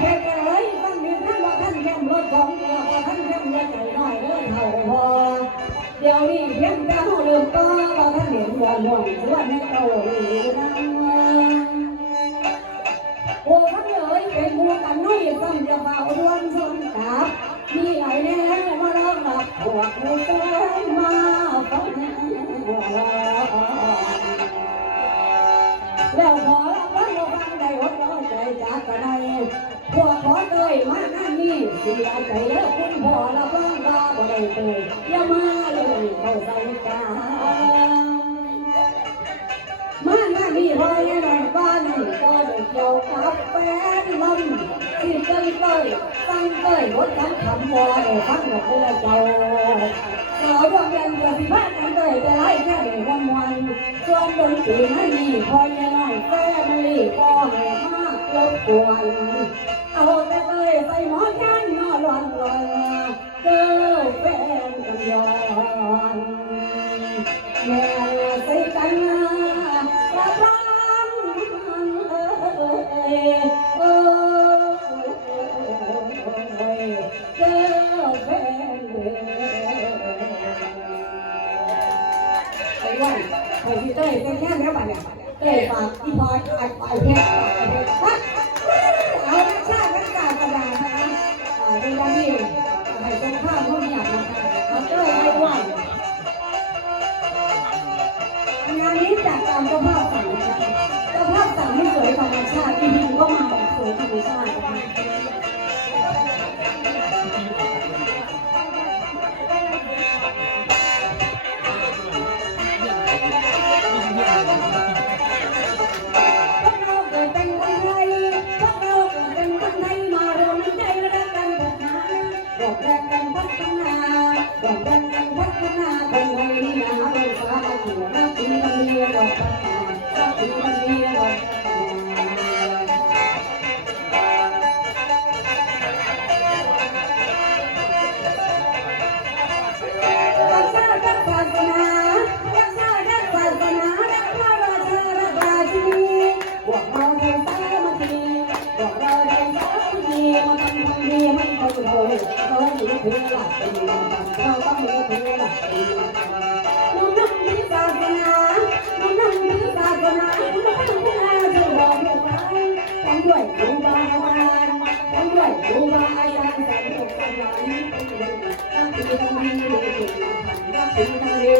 เพชรเอ้ยตั้งยืนท่นว่าท่านเข้มรถของเรือว่าท่านเข้มเรือใจน้อยเด้อเท่าพอเดี๋ยวนี้เพียงแต่หูลืมก็ว่าท่านเห็นว่าห่วงชวนให้เต่าหลีนังโอ้ท่านเอ๋ยเป็นหมูกันน้อยซ้ำจะเบาด้วนชนกับมีไหลแน่มาเริ่มหลับพวกูเต้ ยมาหน้านี้สิเอาใจเลิกคุณพ่อเราเพิ่งว่าบ่ได้เตยอย่ามาเลยเข้าใจกันมาหน้านี้พ่อยังไงบ้านก็ได้เกี่ยวกับแฟนมันที่เตยเตยตั้งเตยบทกันคำว่าได้ฟังเพื่อเจ้าสาดวงเดือนเดือนสิบห้ากันเลยจะไล่แค่เด็กวันวันส่วนดนตรีไม่มีพอยังน้อยแฟมิลี่ก็ให้มากรบกวนเอาแต่ ไอ้วันไอ้ที่เต้ยเป็นแค่แล้วบัดเนี่ยเต้ยฝากอีพอยไอ้ไอ้เพชรไอ้เพชรฮัเอานักชาตินักการกระดาษนะคะอ่าในวันนี้ให้ตรงข้ามห้องหยาบนะคะเอาเต้ยไอ้วันงานนี้จากตามเจ้าภาพสั่งนะคะเจ้าภาพสั่งให้สวยธรรมชาติที่นี่ก็มาแบบสวยธรรมชาติ บอ เราต้องอยู่เพื่อหลักเป็นน้องน้องมีศาสนาน้องน้องมีศาสนาน้องน้องมีศาสนาบอกเพื่อใครต้งด้วยครูบาอาจารย์ต้งด้วยครูบาอาจารย์แต่ลูกาวนี้ตั้งใจทำดีเลยรักถึงทะเลเป็น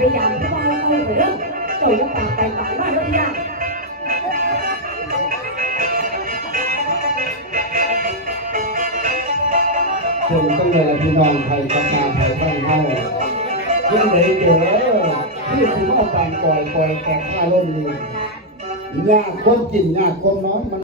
พยายามที่ว่าเอาเด้อเจ้าจะปากไปปากมาแล้วเนี่ยจนต้องเลยพี่น้องไทยประกาไทยบ้านเฮาเรื่องไหนเจอที่ถึงเอาการปล่อยปล่อยแก่ข้าร่มนี้ ยากคนกินยากคนน้อยมัน